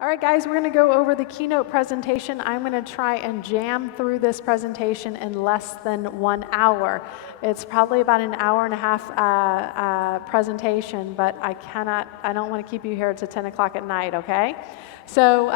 All right, guys, we're going to go over the keynote presentation. I'm going to try and jam through this presentation in less than 1 hour. It's probably about an hour and a half presentation, but I don't want to keep you here to 10 o'clock at night, okay? So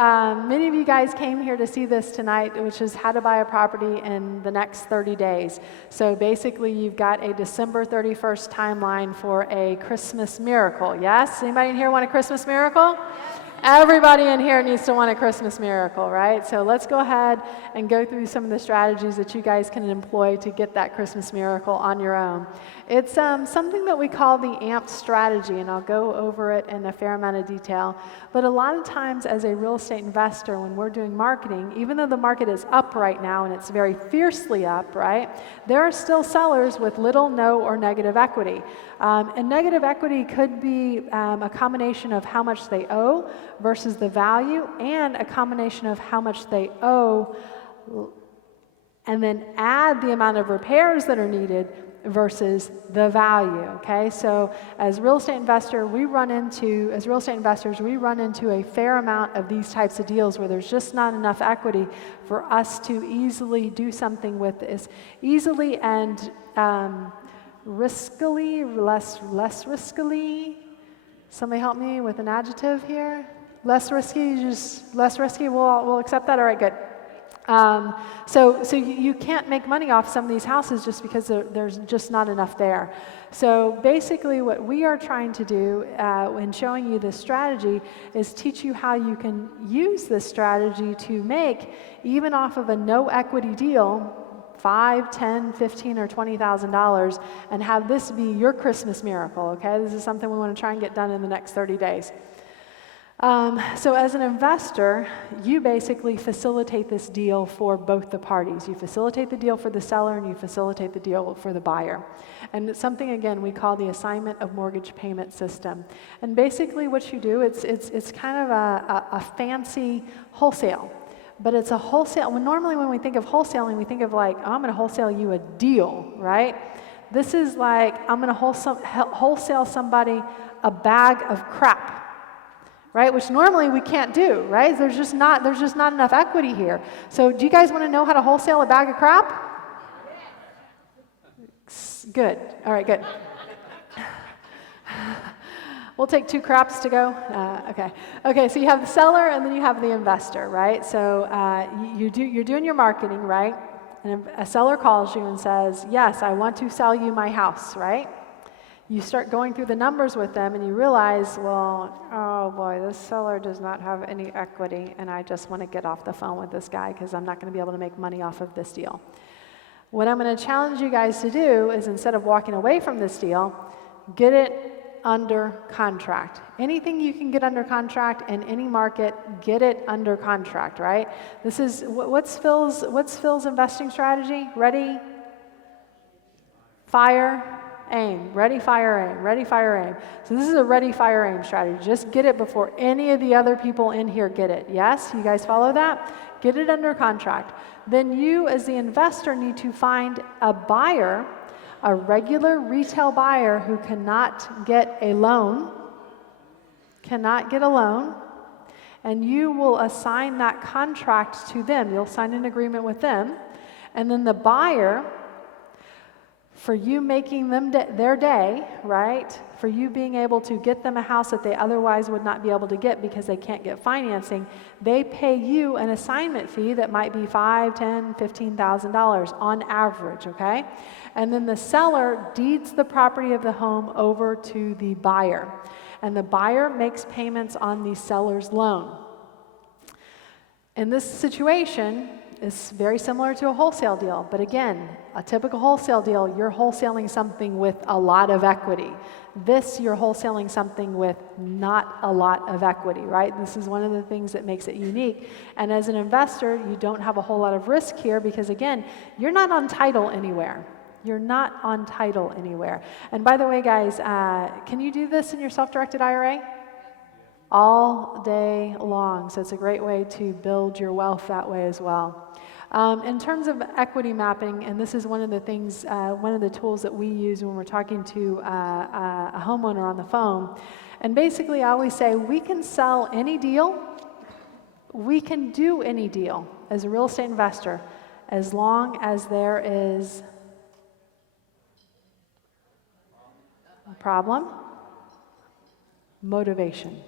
many of you guys came here to see this tonight, which is how to buy a property in the next 30 days. So basically, you've got a December 31st timeline for a Christmas miracle, yes? Anybody in here want a Christmas miracle? Yes. Everybody in here needs to want a Christmas miracle, right? So let's go ahead and go through some of the strategies that you guys can employ to get that Christmas miracle on your own. It's something that we call the AMP strategy, and I'll go over it in a fair amount of detail. But a lot of times as a real estate investor, when we're doing marketing, even though the market is up right now and it's very fiercely up, right, there are still sellers with little, no, or negative equity. And negative equity could be a combination of how much they owe versus the value, and a combination of how much they owe and then add the amount of repairs that are needed versus the value, okay? So as real estate investors, we run into a fair amount of these types of deals where there's just not enough equity for us to easily do something with this. Easily and riskily, less riskily. Somebody help me with an adjective here. Less risky, we'll accept that, all right, good. So you can't make money off some of these houses just because there's just not enough there. So basically what we are trying to do in showing you this strategy is teach you how you can use this strategy to make, even off of a no equity deal, $5, $10, $15, or $20,000, and have this be your Christmas miracle, okay? This is something we want to try and get done in the next 30 days. So as an investor, you basically facilitate this deal for both the parties. You facilitate the deal for the seller and you facilitate the deal for the buyer. And it's something, again, we call the assignment of mortgage payment system. And basically what you do, it's kind of a fancy wholesale. But it's a wholesale. Normally when we think of wholesaling, we think of like, oh, I'm going to wholesale you a deal, right? This is like, I'm going to wholesale somebody a bag of crap. Right, which normally we can't do, right? There's just not enough equity here. So do you guys want to know how to wholesale a bag of crap? Good. All right, good. We'll take 2 craps to go. Okay, so you have the seller and then you have the investor, right? So you're doing your marketing, right? And a seller calls you and says, yes, I want to sell you my house, right? You start going through the numbers with them and you realize, well, oh boy, this seller does not have any equity and I just want to get off the phone with this guy because I'm not going to be able to make money off of this deal. What I'm going to challenge you guys to do is, instead of walking away from this deal, get it under contract. Anything you can get under contract in any market, get it under contract, right? This is, what's Phil's investing strategy? Ready, fire, aim. Ready, fire, aim. Ready, fire, aim. So this is a ready, fire, aim strategy. Just get it before any of the other people in here get it. Yes? You guys follow that? Get it under contract. Then you, as the investor, need to find a buyer, a regular retail buyer who cannot get a loan, and you will assign that contract to them. You'll sign an agreement with them, and then the buyer, for you making them their day, right? For you being able to get them a house that they otherwise would not be able to get because they can't get financing, they pay you an assignment fee that might be $5,000, $10,000, $15,000 on average, okay? And then the seller deeds the property of the home over to the buyer. And the buyer makes payments on the seller's loan. In this situation, it's very similar to a wholesale deal, but again, a typical wholesale deal, you're wholesaling something with a lot of equity. This, you're wholesaling something with not a lot of equity, right? This is one of the things that makes it unique. And as an investor, you don't have a whole lot of risk here because, again, you're not on title anywhere. You're not on title anywhere. And by the way, guys, can you do this in your self-directed IRA? All day long. So it's a great way to build your wealth that way as well. In terms of equity mapping, and this is one of the things, one of the tools that we use when we're talking to a homeowner on the phone, and basically I always say we can sell any deal we can do any deal as a real estate investor as long as there is a problem, motivation,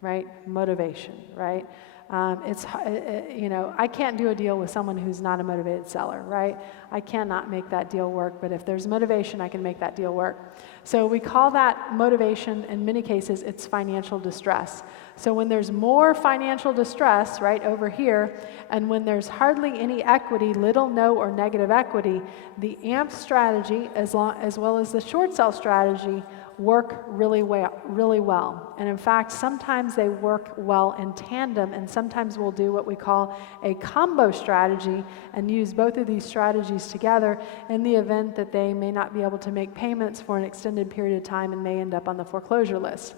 right? Motivation, right? I can't do a deal with someone who's not a motivated seller, right? I cannot make that deal work, but if there's motivation, I can make that deal work. So we call that motivation, in many cases, it's financial distress. So when there's more financial distress, right, over here, and when there's hardly any equity, little, no, or negative equity, the AMP strategy, as well as the short sell strategy, work really well. And in fact, sometimes they work well in tandem, and sometimes we'll do what we call a combo strategy and use both of these strategies together in the event that they may not be able to make payments for an extended period of time and may end up on the foreclosure list.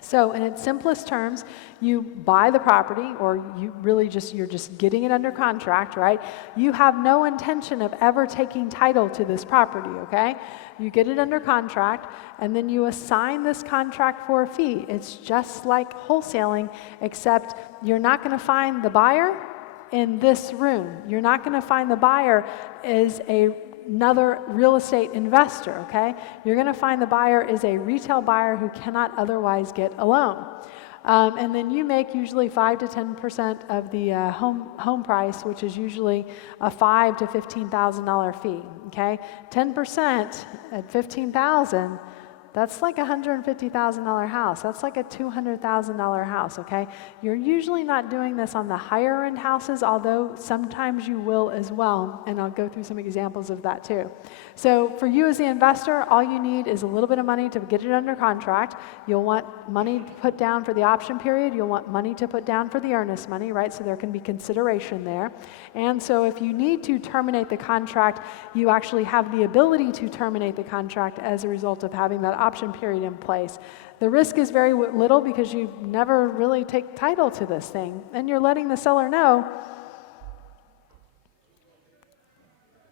So in its simplest terms, you buy the property, or you're just getting it under contract, right? You have no intention of ever taking title to this property, okay? You get it under contract, and then you assign this contract for a fee. It's just like wholesaling, except you're not going to find the buyer in this room. You're not going to find the buyer as another real estate investor, okay? You're going to find the buyer is a retail buyer who cannot otherwise get a loan. And then you make usually 5 to 10% of the home price, which is usually a $5,000 to $15,000 fee, okay? 10% at $15,000, that's like a $150,000 house. That's like a $200,000 house, okay? You're usually not doing this on the higher end houses, although sometimes you will as well, and I'll go through some examples of that too. So for you as the investor, all you need is a little bit of money to get it under contract. You'll want money to put down for the option period. You'll want money to put down for the earnest money, right? So there can be consideration there. And so if you need to terminate the contract, you actually have the ability to terminate the contract as a result of having that option period in place. The risk is very little because you never really take title to this thing, and you're letting the seller know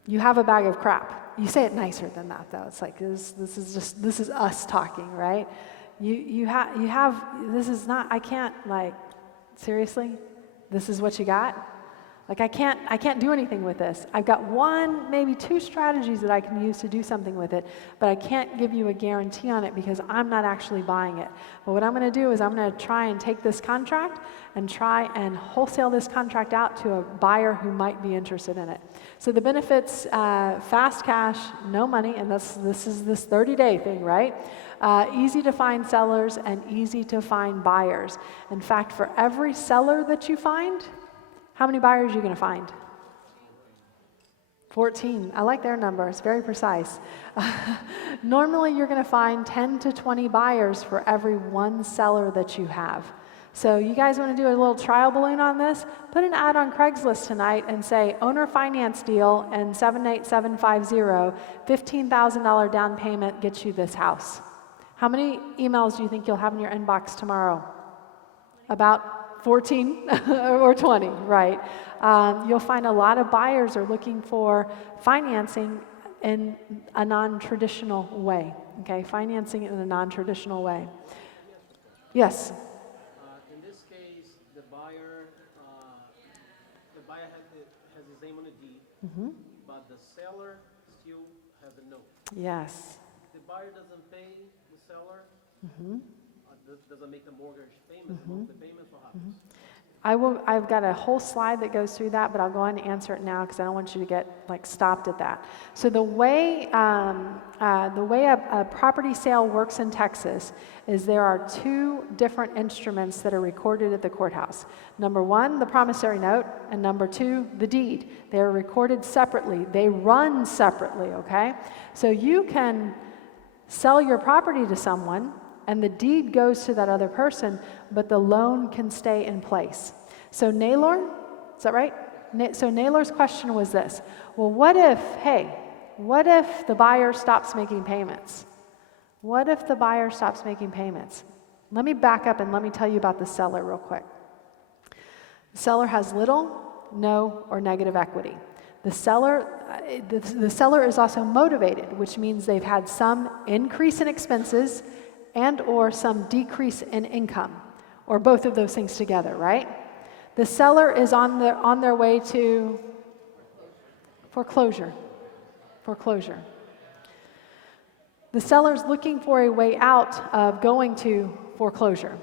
you have a bag of crap. You say it nicer than that, though. It's like this is us talking, right? This is not. I can't, like, seriously, this is what you got. Like, I can't do anything with this. I've got one, maybe two strategies that I can use to do something with it, but I can't give you a guarantee on it because I'm not actually buying it. But what I'm going to do is I'm going to try and take this contract and try and wholesale this contract out to a buyer who might be interested in it. So the benefits, fast cash, no money, and this is this 30-day thing, right? Easy to find sellers and easy to find buyers. In fact, for every seller that you find, how many buyers are you going to find? 14. I like their number. It's very precise. Normally, you're going to find 10 to 20 buyers for every one seller that you have. So you guys want to do a little trial balloon on this? Put an ad on Craigslist tonight and say, owner finance deal and 78750, $15,000 down payment gets you this house. How many emails do you think you'll have in your inbox tomorrow? About 14 or 20, right? You'll find a lot of buyers are looking for financing in a non-traditional way, okay? Financing in a non-traditional way. Yes? In this case, the buyer has his name on the deed, but the seller still has a note. Yes. The buyer doesn't pay the seller, doesn't make the mortgage payment, the payments will happen. I've got a whole slide that goes through that, but I'll go ahead and answer it now because I don't want you to get stopped at that. So the way a property sale works in Texas is there are two different instruments that are recorded at the courthouse. Number one, the promissory note, and number two, the deed. They are recorded separately. They run separately, okay? So you can sell your property to someone, and the deed goes to that other person, but the loan can stay in place. So Naylor, is that right? So Naylor's question was this: well, what if the buyer stops making payments? What if the buyer stops making payments? Let me back up and let me tell you about the seller real quick. The seller has little, no, or negative equity. The seller is also motivated, which means they've had some increase in expenses and or some decrease in income, or both of those things together, right? The seller is on their way to foreclosure. Foreclosure. The seller's looking for a way out of going to foreclosure.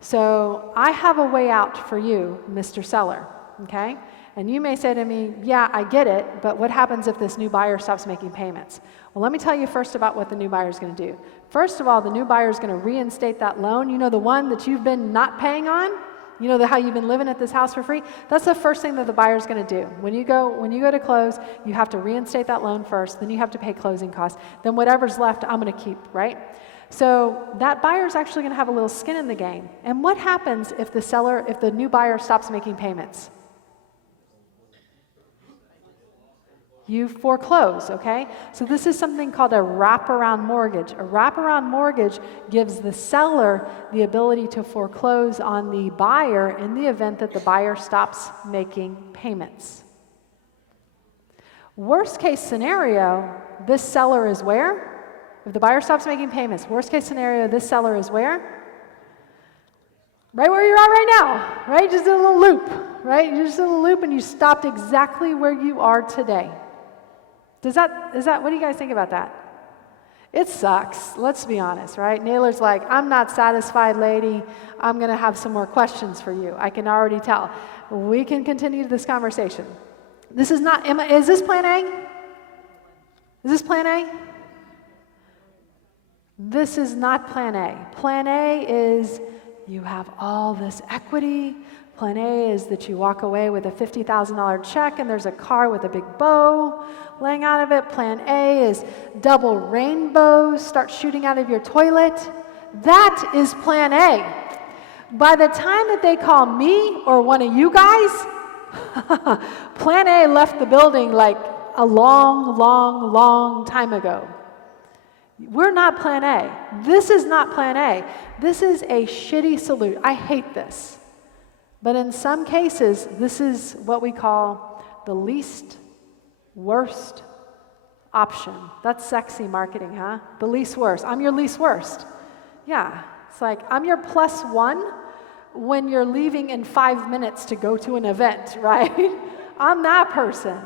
So I have a way out for you, Mr. Seller, okay? And you may say to me, yeah, I get it, but what happens if this new buyer stops making payments? Well, let me tell you first about what the new buyer is going to do. First of all, the new buyer is going to reinstate that loan. You know, the one that you've been not paying on? You know how you've been living at this house for free? That's the first thing that the buyer is going to do. When you go to close, you have to reinstate that loan first, then you have to pay closing costs. Then whatever's left, I'm going to keep, right? So that buyer is actually going to have a little skin in the game. And what happens if the new buyer stops making payments? You foreclose, okay? So this is something called a wraparound mortgage. A wraparound mortgage gives the seller the ability to foreclose on the buyer in the event that the buyer stops making payments. Worst case scenario, this seller is where? If the buyer stops making payments, worst case scenario, this seller is where? Right where you're at right now, right? Just in a little loop, right? You're just in a little loop and you stopped exactly where you are today. What do you guys think about that? It sucks, let's be honest, right? Naylor's like, I'm not satisfied, lady. I'm going to have some more questions for you. I can already tell. We can continue this conversation. This is not, is this plan A? Is this plan A? This is not plan A. Plan A is you have all this equity. Plan A is that you walk away with a $50,000 check and there's a car with a big bow laying out of it. Plan A is double rainbows start shooting out of your toilet. That is plan A. By the time that they call me or one of you guys, plan A left the building like a long, long, long time ago. We're not plan A. This is not plan A. This is a shitty solution. I hate this. But in some cases, this is what we call the least worst option. That's sexy marketing, huh? The least worst. I'm your least worst. Yeah, it's like I'm your plus one when you're leaving in 5 minutes to go to an event, right? I'm that person,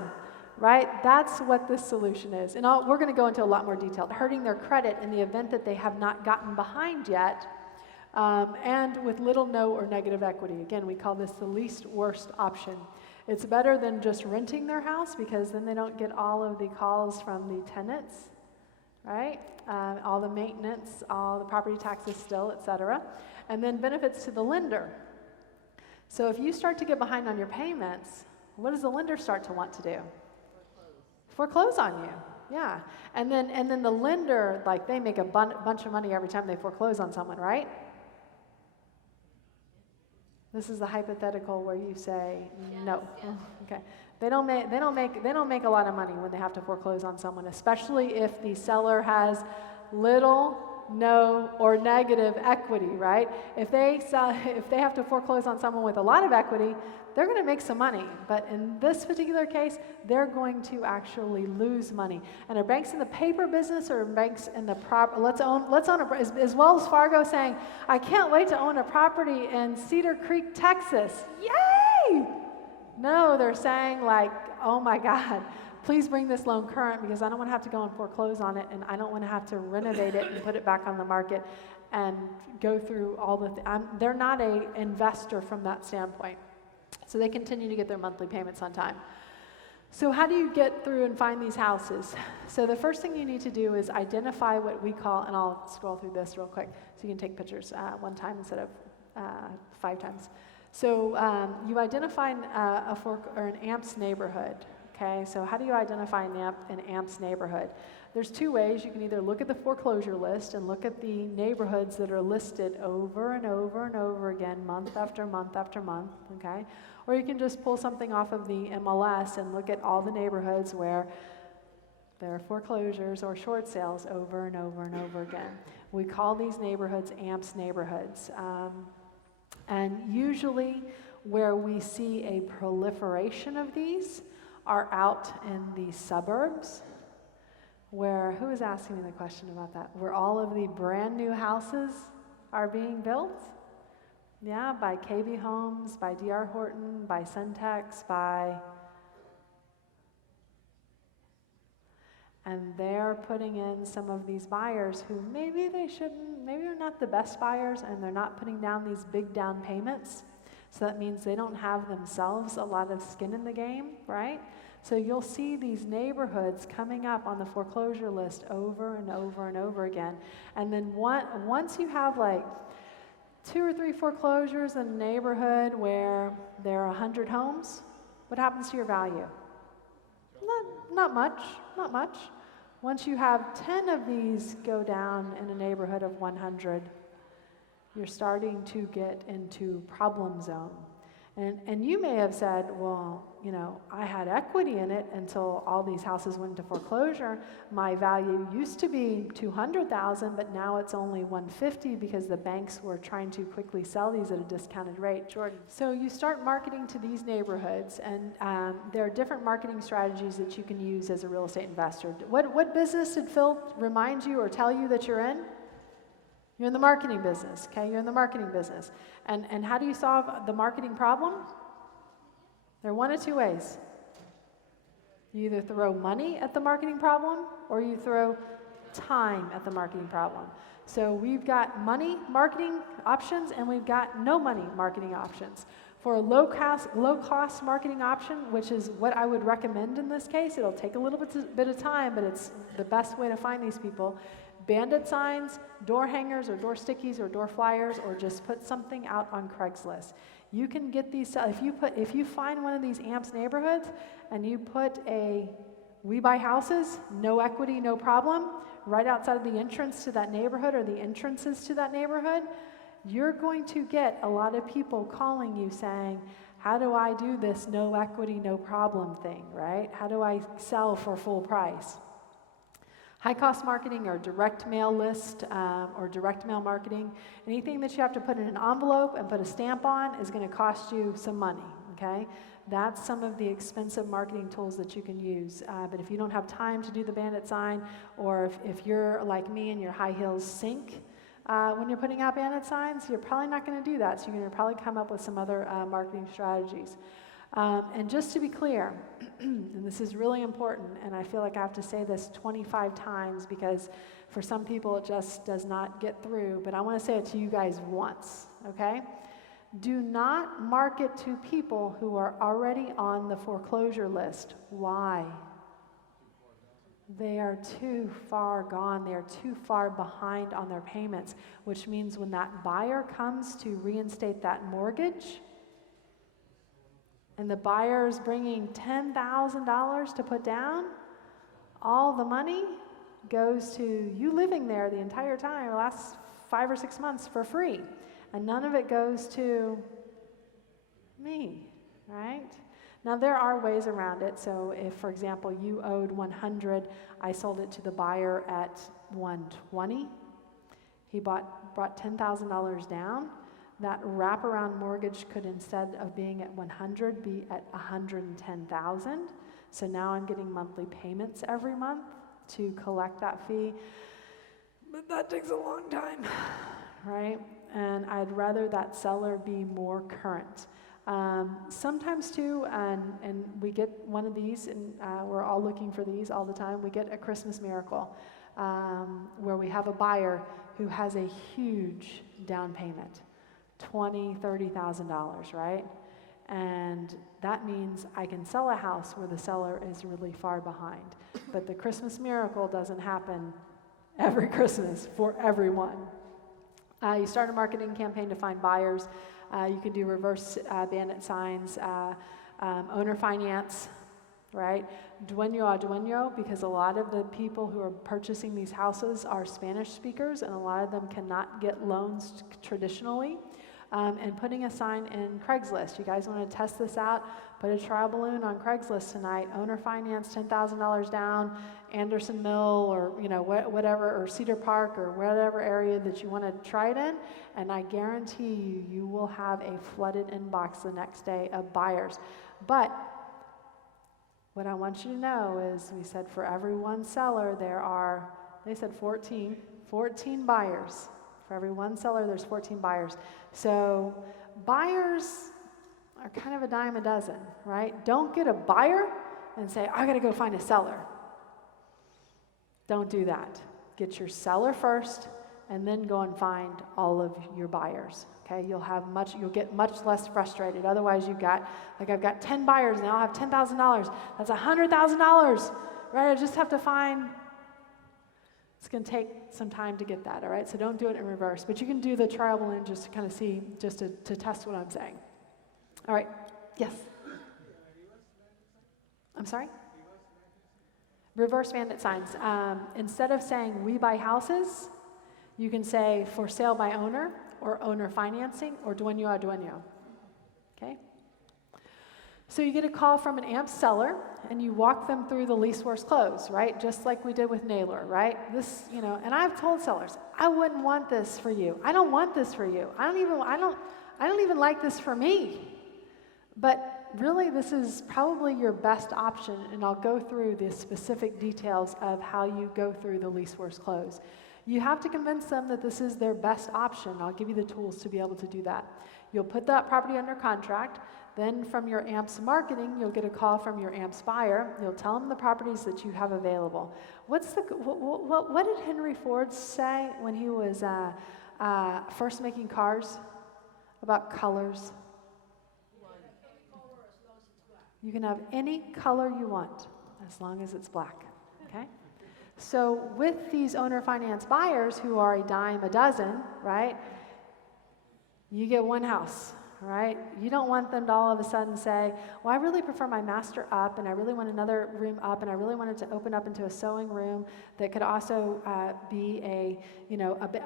right? That's what this solution is. And we're going to go into a lot more detail. Hurting their credit in the event that they have not gotten behind yet. And with little, no, or negative equity. Again, we call this the least worst option. It's better than just renting their house because then they don't get all of the calls from the tenants, right? All the maintenance, all the property taxes still, etc. And then benefits to the lender. So if you start to get behind on your payments, what does the lender start to want to do? Foreclose on you. Yeah. And then the lender, like they make a bunch of money every time they foreclose on someone, right? This is the hypothetical where you say no. Yes. Okay. They don't make a lot of money when they have to foreclose on someone, especially if the seller has little, no, or negative equity, right? If they have to foreclose on someone with a lot of equity, they're going to make some money. But in this particular case, they're going to actually lose money. And are banks in the paper business or banks in the let's own is Wells Fargo saying, I can't wait to own a property in Cedar Creek, Texas. Yay! No, they're saying like, oh my God, please bring this loan current because I don't want to have to go and foreclose on it and I don't want to have to renovate it and put it back on the market and go through all they're not an investor from that standpoint. So they continue to get their monthly payments on time. So how do you get through and find these houses? So the first thing you need to do is identify what we call, and I'll scroll through this real quick so you can take pictures one time instead of 5 times. So you identify an AMPS neighborhood. Okay, so how do you identify an AMPS neighborhood? There's 2 ways. You can either look at the foreclosure list and look at the neighborhoods that are listed over and over and over again, month after month after month, okay? Or you can just pull something off of the MLS and look at all the neighborhoods where there are foreclosures or short sales over and over and over again. We call these neighborhoods AMPS neighborhoods. And usually where we see a proliferation of these are out in the suburbs, where, who is asking me the question about that? Where all of the brand new houses are being built? Yeah, by KB Homes, by DR Horton, by Centex, by... And they're putting in some of these buyers who maybe they shouldn't, maybe they're not the best buyers, and they're not putting down these big down payments. So that means they don't have themselves a lot of skin in the game, right? So you'll see these neighborhoods coming up on the foreclosure list over and over and over again. And then once you have like 2 or 3 foreclosures in a neighborhood where there are 100 homes, what happens to your value? Not much, not much. Once you have 10 of these go down in a neighborhood of 100, you're starting to get into problem zone. And you may have said, well, you know, I had equity in it until all these houses went into foreclosure. My value used to be $200,000, but now it's only $150 because the banks were trying to quickly sell these at a discounted rate. Jordan. So you start marketing to these neighborhoods, and there are different marketing strategies that you can use as a real estate investor. What business did Phil remind you or tell you that you're in? You're in the marketing business, okay? You're in the marketing business. And how do you solve the marketing problem? There are one of 2 ways. You either throw money at the marketing problem or you throw time at the marketing problem. So we've got money marketing options and we've got no money marketing options. For a low cost marketing option, which is what I would recommend in this case, it'll take a little bit of time, but it's the best way to find these people. Bandit signs, door hangers or door stickies or door flyers, or just put something out on Craigslist. You can get these, if you find one of these AMPS neighborhoods and you put a "We Buy Houses, no equity, no problem" right outside of the entrance to that neighborhood or the entrances to that neighborhood, you're going to get a lot of people calling you saying, how do I do this no equity, no problem thing, right? How do I sell for full price? High-cost marketing or direct mail list or direct mail marketing, anything that you have to put in an envelope and put a stamp on is going to cost you some money, okay? That's some of the expensive marketing tools that you can use. But if you don't have time to do the bandit sign, or if you're like me and your high heels sink when you're putting out bandit signs, you're probably not going to do that. So you're going to probably come up with some other marketing strategies. And just to be clear, and this is really important, and I feel like I have to say this 25 times because for some people it just does not get through, but I want to say it to you guys once, okay? Do not market to people who are already on the foreclosure list. Why? They are too far gone. They are too far behind on their payments, which means when that buyer comes to reinstate that mortgage, and the buyer is bringing $10,000 to put down, all the money goes to you living there the entire time, the last 5 or 6 months for free. And none of it goes to me, right? Now there are ways around it. So if, for example, you owed 100, I sold it to the buyer at 120. He brought $10,000 down. That wraparound mortgage could, instead of being at 100, be at 110,000. So now I'm getting monthly payments every month to collect that fee. But that takes a long time, right? And I'd rather that seller be more current. Sometimes too, and we get one of these, and we're all looking for these all the time, we get a Christmas miracle where we have a buyer who has a huge down payment. $20,000, $30,000, right? And that means I can sell a house where the seller is really far behind. But the Christmas miracle doesn't happen every Christmas for everyone. You start a marketing campaign to find buyers. You can do reverse bandit signs, owner finance, right? Dueño a dueño, because a lot of the people who are purchasing these houses are Spanish speakers, and a lot of them cannot get loans traditionally. And putting a sign in Craigslist. You guys want to test this out? Put a trial balloon on Craigslist tonight. Owner finance, $10,000 down, Anderson Mill, or whatever, or Cedar Park, or whatever area that you want to try it in. And I guarantee you will have a flooded inbox the next day of buyers. But what I want you to know is, we said for every one seller, there are, they said 14 buyers. For every one seller, there's 14 buyers. So buyers are kind of a dime a dozen, right? Don't get a buyer and say, I gotta go find a seller. Don't do that. Get your seller first, and then go and find all of your buyers. Okay, you'll get much less frustrated. Otherwise, I've got 10 buyers and I'll have $10,000. That's $100,000, right? I just have to find. It's going to take some time to get that, all right? So don't do it in reverse. But you can do the trial balloon just to kind of see, just to test what I'm saying. All right, yes? I'm sorry? Reverse bandit signs. Instead of saying we buy houses, you can say for sale by owner, or owner financing, or dueño a dueño. Okay? So you get a call from an AMP seller, and you walk them through the lease worst close, right? Just like we did with Naylor, right? And I've told sellers, I wouldn't want this for you. I don't want this for you. I don't even like this for me. But really, this is probably your best option, and I'll go through the specific details of how you go through the lease worst close. You have to convince them that this is their best option. I'll give you the tools to be able to do that. You'll put that property under contract. Then from your AMPS marketing, you'll get a call from your AMPS buyer. You'll tell them the properties that you have available. What did Henry Ford say when he was first making cars about colors? You can have any color you want as long as it's black, okay? So with these owner finance buyers who are a dime a dozen, right, you get one house, right? You don't want them to all of a sudden say, well, I really prefer my master up, and I really want another room up, and I really want it to open up into a sewing room that could also be a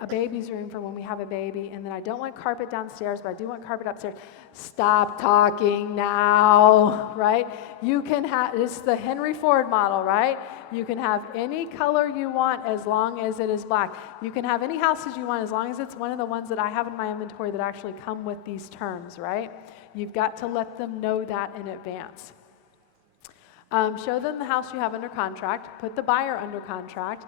baby's room for when we have a baby, and then I don't want carpet downstairs, but I do want carpet upstairs. Stop talking now, right? You can have, it's the Henry Ford model, right? You can have any color you want as long as it is black. You can have any houses you want as long as it's one of the ones that I have in my inventory that actually come with these terms, right? You've got to let them know that in advance. Show them the house you have under contract. Put the buyer under contract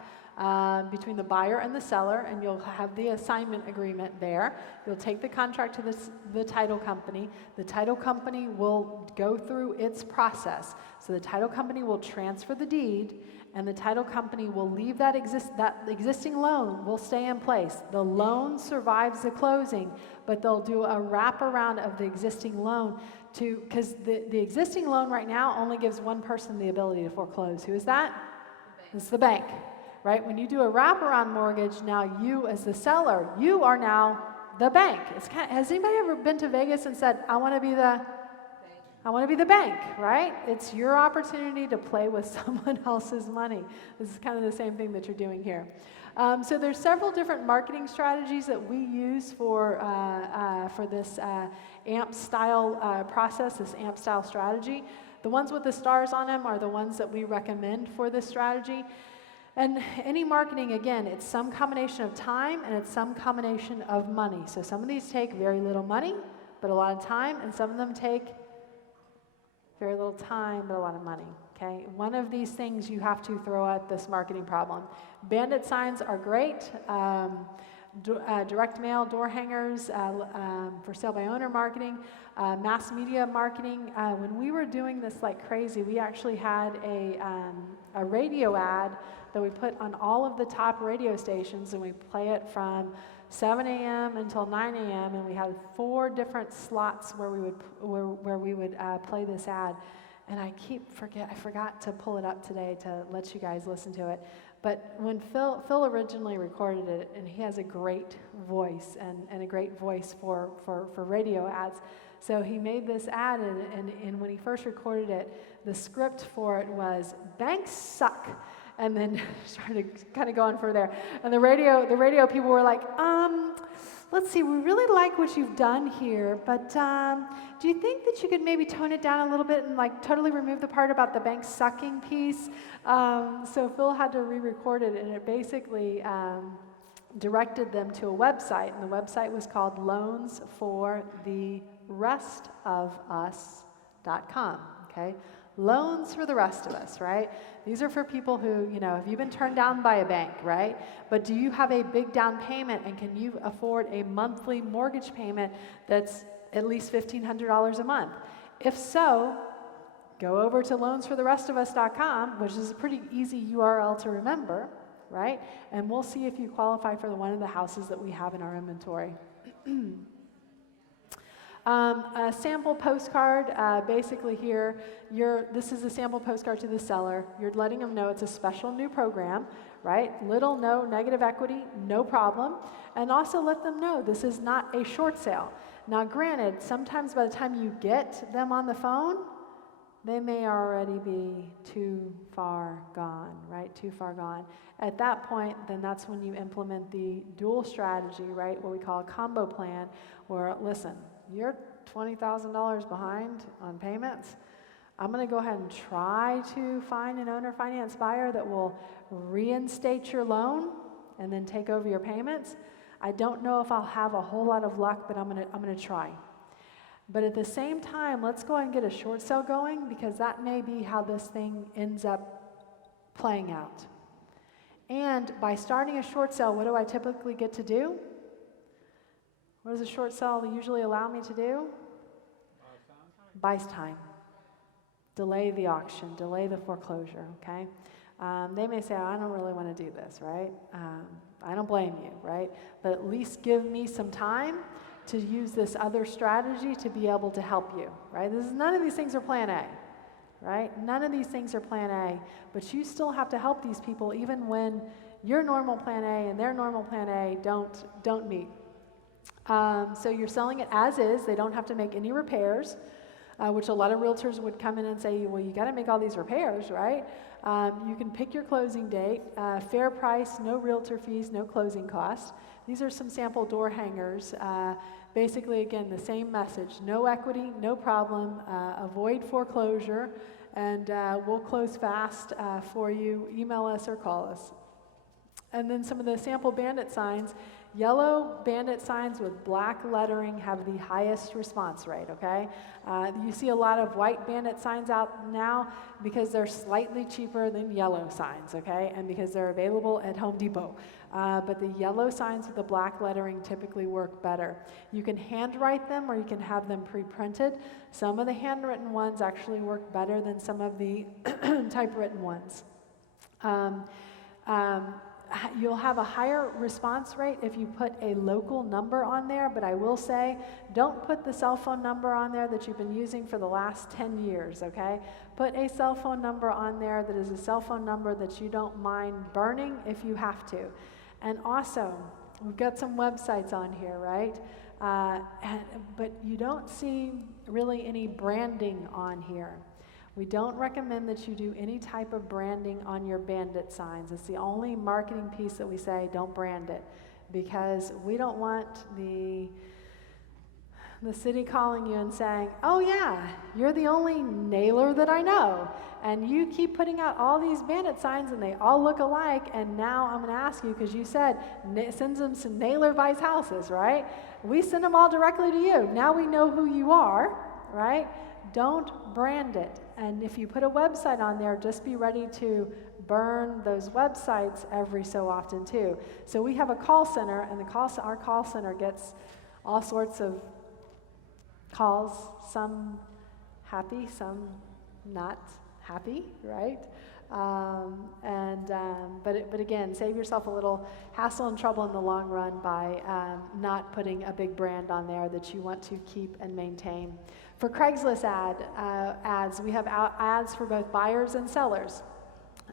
between the buyer and the seller, and you'll have the assignment agreement there. You'll take the contract to the title company. The title company will go through its process. So the title company will transfer the deed, and the title company will leave that existing loan will stay in place. The loan survives the closing, but they'll do a wraparound of the existing loan because the existing loan right now only gives one person the ability to foreclose. Who is that? It's the bank, right? When you do a wraparound mortgage, now you as the seller, you are now the bank. Has anybody ever been to Vegas and said, I want to be the bank, right? It's your opportunity to play with someone else's money. This is kind of the same thing that you're doing here. So there's several different marketing strategies that we use for this AMP style process, this AMP style strategy. The ones with the stars on them are the ones that we recommend for this strategy. And any marketing, again, it's some combination of time and it's some combination of money. So some of these take very little money, but a lot of time, and some of them take very little time, but a lot of money, okay? One of these things you have to throw at this marketing problem. Bandit signs are great. Direct mail, door hangers, for sale by owner marketing, mass media marketing. When we were doing this like crazy, we actually had a radio ad that we put on all of the top radio stations, and we play it from 7 a.m. until 9 a.m. and we had 4 different slots where we would play this ad. And I forgot to pull it up today to let you guys listen to it. But when Phil originally recorded it, and he has a great voice and a great voice for radio ads, so he made this ad, and when he first recorded it, the script for it was "Banks suck," and then started kind of going for there. And the radio people were like, let's see, we really like what you've done here, but do you think that you could maybe tone it down a little bit and like totally remove the part about the bank sucking piece? So Phil had to re-record it, and it basically directed them to a website, and the website was called loansfortherestofus.com, okay? Loans for the rest of us, right? These are for people who, have you been turned down by a bank, right? But do you have a big down payment, and can you afford a monthly mortgage payment that's at least $1,500 a month? If so, go over to loansfortherestofus.com, which is a pretty easy URL to remember, right? And we'll see if you qualify for one of the houses that we have in our inventory. A sample postcard, basically here, this is a sample postcard to the seller. You're letting them know it's a special new program, right? Little, no negative equity, no problem. And also let them know this is not a short sale. Now granted, sometimes by the time you get them on the phone, they may already be too far gone, right? Too far gone. At that point, then that's when you implement the dual strategy, right? What we call a combo plan, where, listen, you're $20,000 behind on payments. I'm going to go ahead and try to find an owner finance buyer that will reinstate your loan and then take over your payments. I don't know if I'll have a whole lot of luck, but I'm going to try. But at the same time, let's go ahead and get a short sale going, because that may be how this thing ends up playing out. And by starting a short sale, what do I typically get to do? What does a short sale usually allow me to do? Buys time. Delay the auction, delay the foreclosure, okay? They may say, I don't really want to do this, right? I don't blame you, right? But at least give me some time to use this other strategy to be able to help you, right? None of these things are plan A, right? None of these things are plan A, but you still have to help these people even when your normal plan A and their normal plan A don't meet. So you're selling it as is. They don't have to make any repairs, which a lot of realtors would come in and say, well, you got to make all these repairs, right? You can pick your closing date, fair price, no realtor fees, no closing costs. These are some sample door hangers. Basically, again, the same message: no equity, no problem, avoid foreclosure, and we'll close fast for you. Email us or call us. And then some of the sample bandit signs. Yellow bandit signs with black lettering have the highest response rate, okay? You see a lot of white bandit signs out now because they're slightly cheaper than yellow signs, okay? And because they're available at Home Depot. But the yellow signs with the black lettering typically work better. You can handwrite them or you can have them pre-printed. Some of the handwritten ones actually work better than some of the typewritten ones. You'll have a higher response rate if you put a local number on there, but I will say, don't put the cell phone number on there that you've been using for the last 10 years, okay? Put a cell phone number on there that is a cell phone number that you don't mind burning if you have to. And also, we've got some websites on here, right? But you don't see really any branding on here. We don't recommend that you do any type of branding on your bandit signs. It's the only marketing piece that we say don't brand it, because we don't want the city calling you and saying, oh yeah, you're the only nailer that I know, and you keep putting out all these bandit signs and they all look alike, and now I'm going to ask you, because you said send them some nailer buys houses, right? We send them all directly to you. Now we know who you are, right? Don't brand it. And if you put a website on there, just be ready to burn those websites every so often too. So we have a call center, and our call center gets all sorts of calls, some happy, some not happy, right? But again, save yourself a little hassle and trouble in the long run by not putting a big brand on there that you want to keep and maintain. For Craigslist ads, we have ads for both buyers and sellers.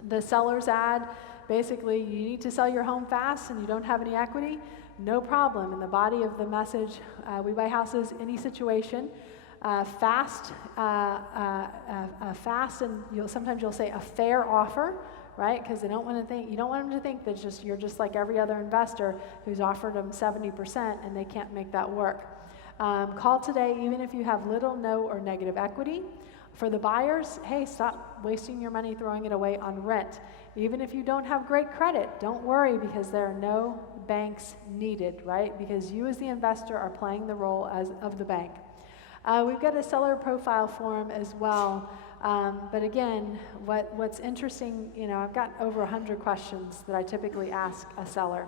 The seller's ad, basically, you need to sell your home fast and you don't have any equity, no problem. In the body of the message, we buy houses any situation. Fast, and sometimes you'll say a fair offer, right? Because you don't want them to think that you're just like every other investor who's offered them 70% and they can't make that work. Call today, even if you have little, no, or negative equity. For the buyers, hey, stop wasting your money throwing it away on rent. Even if you don't have great credit, don't worry, because there are no banks needed, right? Because you as the investor are playing the role of the bank. We've got a seller profile form as well. But again, what's interesting, I've got over 100 questions that I typically ask a seller.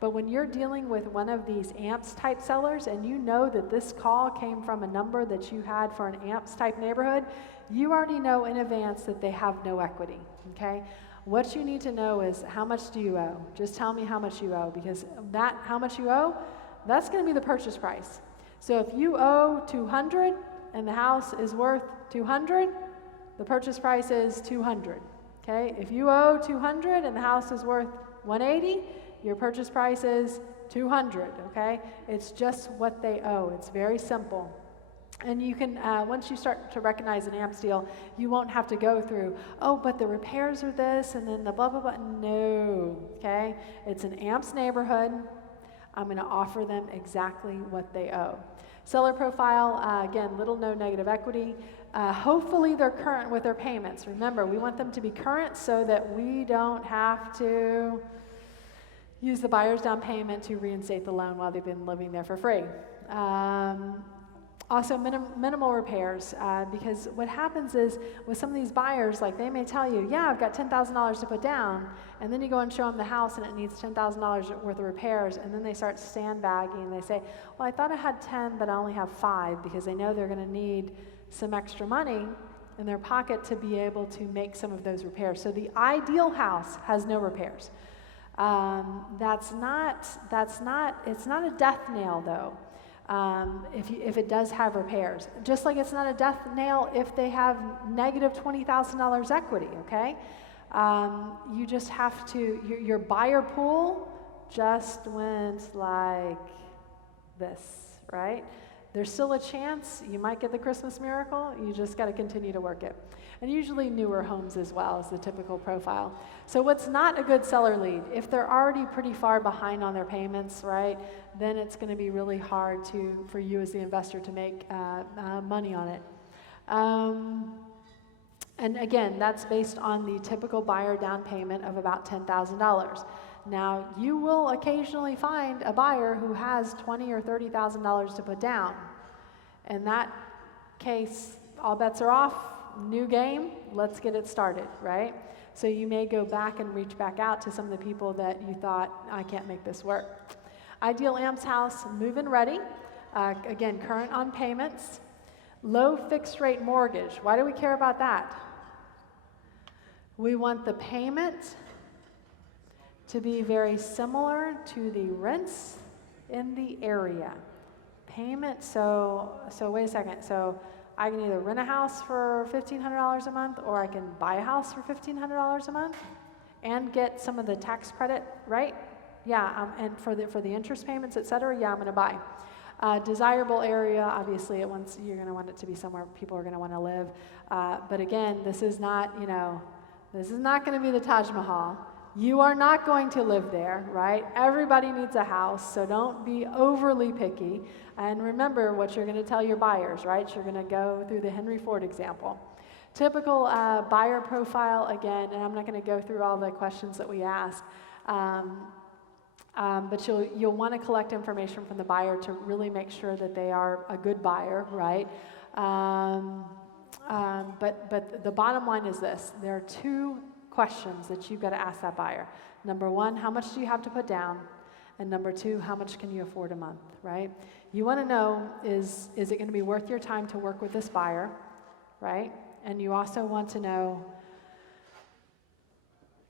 But when you're dealing with one of these AMPS type sellers and you know that this call came from a number that you had for an AMPS type neighborhood, you already know in advance that they have no equity, okay? What you need to know is, how much do you owe? Just tell me how much you owe, because how much you owe, that's going to be the purchase price. So if you owe 200 and the house is worth 200, the purchase price is 200, okay? If you owe 200 and the house is worth 180, your purchase price is 200, okay? It's just what they owe. It's very simple. And you can, once you start to recognize an AMPS deal, you won't have to go through, oh, but the repairs are this, and then the blah, blah, blah. No, okay? It's an AMPS neighborhood. I'm going to offer them exactly what they owe. Seller profile, again, little, no negative equity. Hopefully they're current with their payments. Remember, we want them to be current so that we don't have to use the buyer's down payment to reinstate the loan while they've been living there for free. Also, minimal repairs, because what happens is with some of these buyers, like they may tell you, yeah, I've got $10,000 to put down, and then you go and show them the house and it needs $10,000 worth of repairs, and then they start sandbagging and they say, well, I thought I had 10, but I only have 5, because they know they're going to need some extra money in their pocket to be able to make some of those repairs. So the ideal house has no repairs. It's not a death nail though. If it does have repairs. Just like it's not a death nail if they have negative $20,000 equity, okay? You just have to, your buyer pool just went like this, right? There's still a chance you might get the Christmas miracle. You just got to continue to work it. And usually newer homes as well is the typical profile. So what's not a good seller lead? If they're already pretty far behind on their payments, right, then it's going to be really hard for you as the investor to make money on it. And again, that's based on the typical buyer down payment of about $10,000. Now, you will occasionally find a buyer who has $20,000 or $30,000 to put down. In that case, all bets are off. New game, let's get it started, right? So you may go back and reach back out to some of the people that you thought, I can't make this work. Ideal AMPS house, move-in ready. Again, current on payments. Low fixed rate mortgage. Why do we care about that? We want the payment to be very similar to the rents in the area. Payment, so wait a second. So I can either rent a house for $1,500 a month, or I can buy a house for $1,500 a month and get some of the tax credit, right? Yeah, and for the interest payments, et cetera, yeah, I'm going to buy. Desirable area, obviously, you're going to want it to be somewhere people are going to want to live. But again, this is not going to be the Taj Mahal. You are not going to live there, right? Everybody needs a house, so don't be overly picky. And remember what you're going to tell your buyers, right? You're going to go through the Henry Ford example. Typical buyer profile, again, and I'm not going to go through all the questions that we ask, but you'll want to collect information from the buyer to really make sure that they are a good buyer, right? But the bottom line is this. There are 2 questions that you've got to ask that buyer. Number 1, how much do you have to put down? And number 2, how much can you afford a month, right? You want to know, is it going to be worth your time to work with this buyer, right? And you also want to know,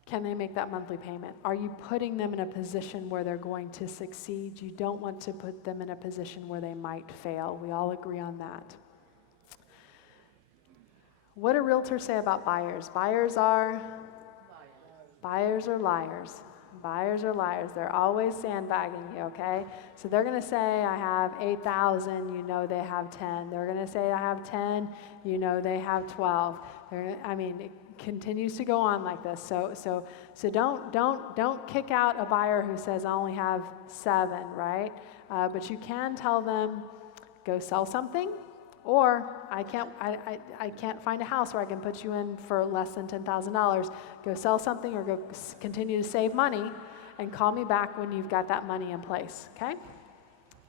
can they make that monthly payment? Are you putting them in a position where they're going to succeed? You don't want to put them in a position where they might fail. We all agree on that. What do realtors say about buyers? Buyers are liars. Buyers are liars. They're always sandbagging you, okay? So they're going to say, I have 8,000, you know they have 10. They're going to say, I have 10, you know they have 12. It continues to go on like this. So don't kick out a buyer who says, I only have 7, right? But you can tell them, go sell something. Or I can't find a house where I can put you in for less than $10,000. Go sell something or go continue to save money and call me back when you've got that money in place, okay?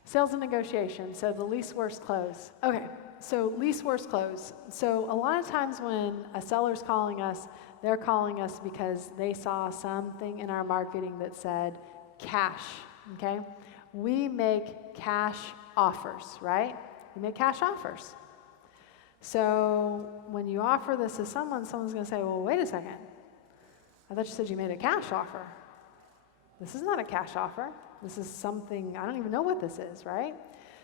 Sales and negotiation, so the least worst close. Okay, so least worst close. So a lot of times when a seller's calling us, they're calling us because they saw something in our marketing that said cash, okay? We make cash offers, right? We make cash offers. So when you offer this to someone, someone's going to say, well, wait a second. I thought you said you made a cash offer. This is not a cash offer. This is something, I don't even know what this is, right?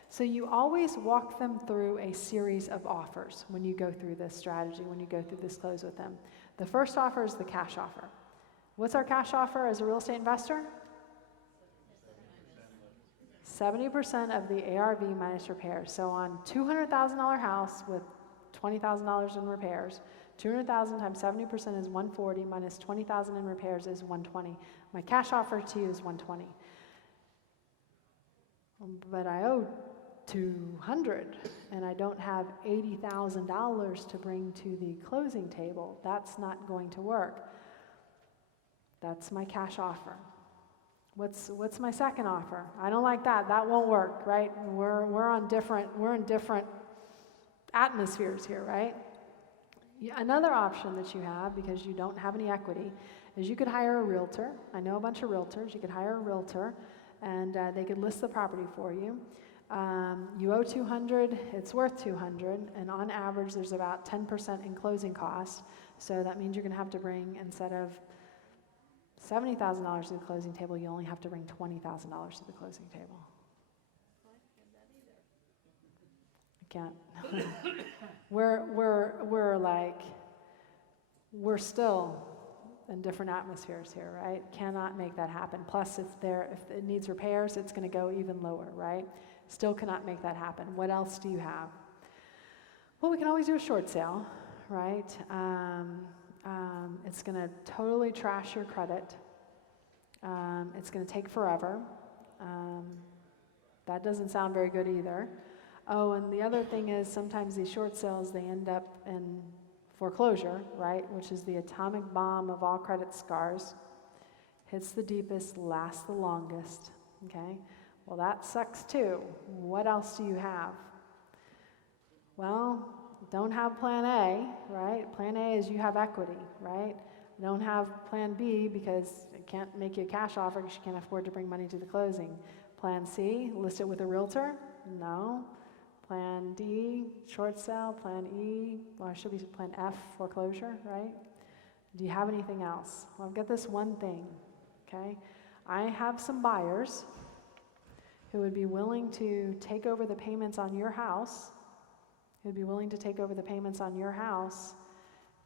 So you always walk them through a series of offers when you go through this strategy, when you go through this close with them. The first offer is the cash offer. What's our cash offer as a real estate investor? 70% of the ARV minus repairs. So on $200,000 house with $20,000 in repairs, 200,000 times 70% is 140 minus 20,000 in repairs is 120. My cash offer to you is 120. But I owe 200 and I don't have $80,000 to bring to the closing table. That's not going to work. That's my cash offer. What's my second offer? I don't like that. That won't work, right? We're in different atmospheres here, right? Another option that you have, because you don't have any equity, is you could hire a realtor. I know a bunch of realtors. You could hire a realtor, and they could list the property for you. You owe 200, it's worth 200, and on average there's about 10% in closing costs. So that means you're going to have to bring, instead of $70,000 to the closing table, you only have to bring $20,000 to the closing table. I can't. we're still in different atmospheres here, right? Cannot make that happen. Plus, if it needs repairs, it's going to go even lower, right? Still cannot make that happen. What else do you have? Well, we can always do a short sale, right? It's going to totally trash your credit. It's going to take forever. That doesn't sound very good either. Oh, and the other thing is sometimes these short sales, they end up in foreclosure, right? Which is the atomic bomb of all credit scars. Hits the deepest, lasts the longest, okay? Well, that sucks too. What else do you have? Well, don't have plan A, right? Plan A is you have equity, right? Don't have plan B because it can't make you a cash offer because you can't afford to bring money to the closing. Plan C, list it with a realtor? No. Plan D, short sale. Plan E, well, it should be plan F, foreclosure, right? Do you have anything else? Well, I've got this one thing, okay? I have some buyers who would be willing to take over the payments on your house,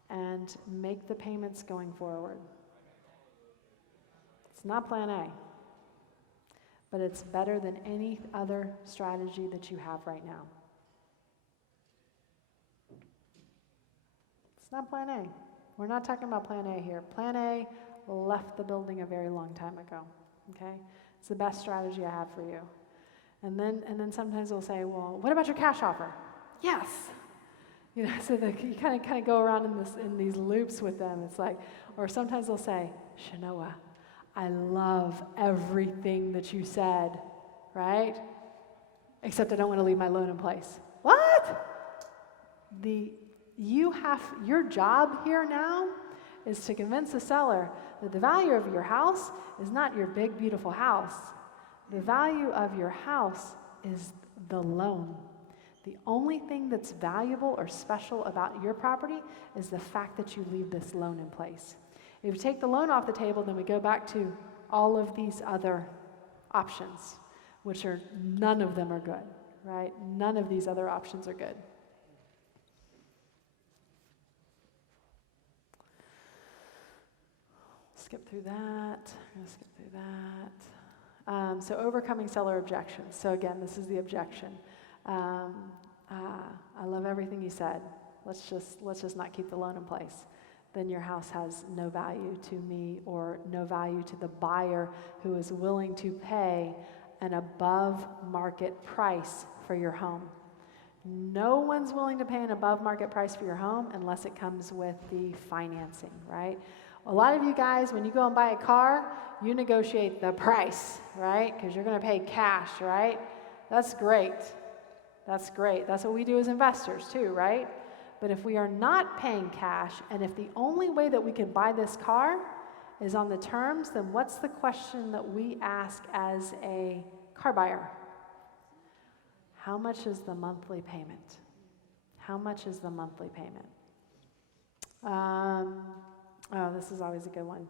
and make the payments going forward. It's not plan A, but it's better than any other strategy that you have right now. It's not plan A. We're not talking about plan A here. Plan A left the building a very long time ago, okay? It's the best strategy I have for you. And then sometimes they'll say, well, what about your cash offer? Yes. You know, so you kind of go around in these loops with them. It's like, or sometimes they'll say, Shanoa, I love everything that you said, right? Except I don't want to leave my loan in place. What? Your job here now is to convince the seller that the value of your house is not your big, beautiful house. The value of your house is the loan. The only thing that's valuable or special about your property is the fact that you leave this loan in place. If you take the loan off the table, then we go back to all of these other options, which are, none of them are good, right? None of these other options are good. Skip through that. I'm going to skip through that. So overcoming seller objections. So again, this is the objection. I love everything you said. Let's just not keep the loan in place. Then your house has no value to me or no value to the buyer who is willing to pay an above market price for your home. No one's willing to pay an above market price for your home unless it comes with the financing, right? A lot of you guys, when you go and buy a car, you negotiate the price, right? Because you're going to pay cash, right? That's great. That's great. That's what we do as investors too, right? But if we are not paying cash, and if the only way that we can buy this car is on the terms, then what's the question that we ask as a car buyer? How much is the monthly payment? How much is the monthly payment? Oh, this is always a good one.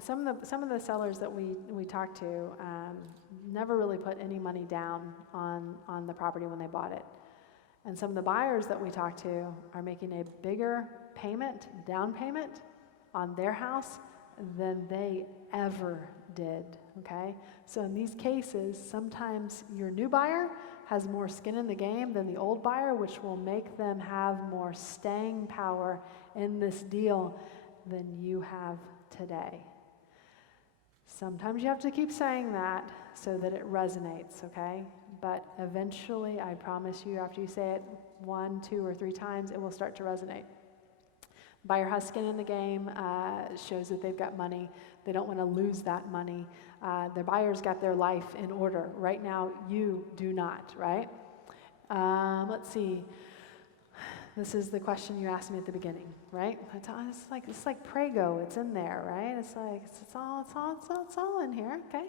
Some of the sellers that we talk to never really put any money down on the property when they bought it. And some of the buyers that we talk to are making a bigger payment, down payment, on their house than they ever did, okay? So in these cases, sometimes your new buyer has more skin in the game than the old buyer, which will make them have more staying power in this deal than you have today. Sometimes you have to keep saying that so that it resonates, okay? But eventually, I promise you, after you say it 1, 2, or 3 times, it will start to resonate. Buyer has skin in the game, shows that they've got money. They don't want to lose that money. The buyer's got their life in order. Right now, you do not, right? Let's see. This is the question you asked me at the beginning, right? It's like Prego. It's in there, right? It's all in here. Okay.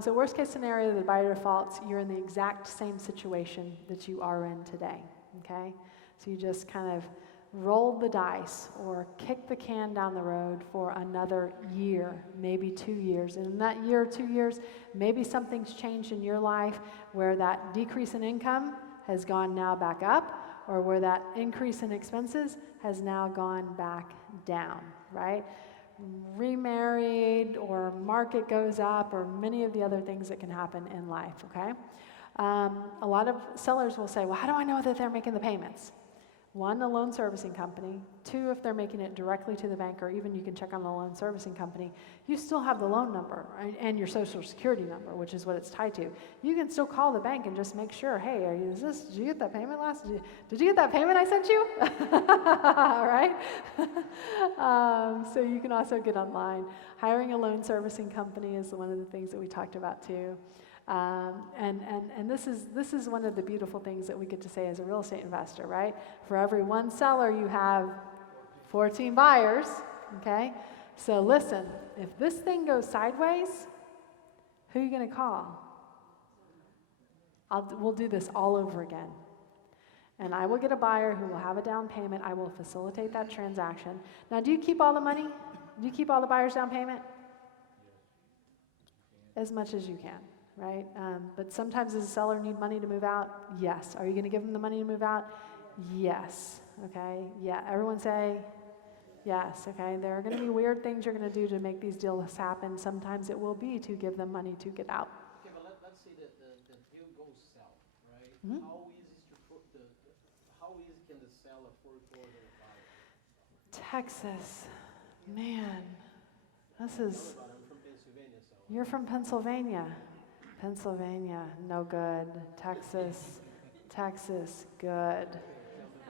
So worst case scenario, the buyer defaults. You're in the exact same situation that you are in today. Okay. So you just kind of roll the dice or kick the can down the road for another year, maybe 2 years. And in that year or 2 years, maybe something's changed in your life where that decrease in income has gone now back up, or where that increase in expenses has now gone back down, right? Remarried, or market goes up, or many of the other things that can happen in life, okay? A lot of sellers will say, well, how do I know that they're making the payments? 1, a loan servicing company. 2, if they're making it directly to the bank, or even you can check on the loan servicing company, you still have the loan number and your social security number, which is what it's tied to. You can still call the bank and just make sure, hey, did you get that payment did you get that payment I sent you? All right? So you can also get online. Hiring a loan servicing company is one of the things that we talked about too. And this is one of the beautiful things that we get to say as a real estate investor, right? For every 1 seller, you have 14 buyers, okay? So listen, if this thing goes sideways, who are you going to call? We'll do this all over again. And I will get a buyer who will have a down payment. I will facilitate that transaction. Now, do you keep all the money? Do you keep all the buyer's down payment? As much as you can. Right? But sometimes does a seller need money to move out? Yes. Are you going to give them the money to move out? Yes. Okay? Yeah. Everyone say yes. Okay? There are going to be weird things you're going to do to make these deals happen. Sometimes it will be to give them money to get out. Okay, but let's say that the deal goes south, right? Mm-hmm. How easy can the seller foreclose on the buyer? Texas. Man. This is... I'm from Pennsylvania, so... You're from Pennsylvania. Pennsylvania, no good. Texas, good.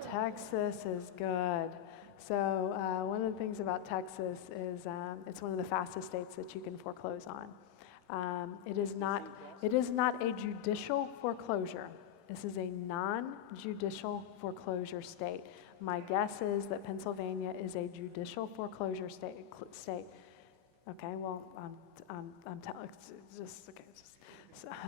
Texas is good. So one of the things about Texas is it's one of the fastest states that you can foreclose on. It is not a judicial foreclosure. This is a non-judicial foreclosure state. My guess is that Pennsylvania is a judicial foreclosure state. Okay, well, I'm telling just okay.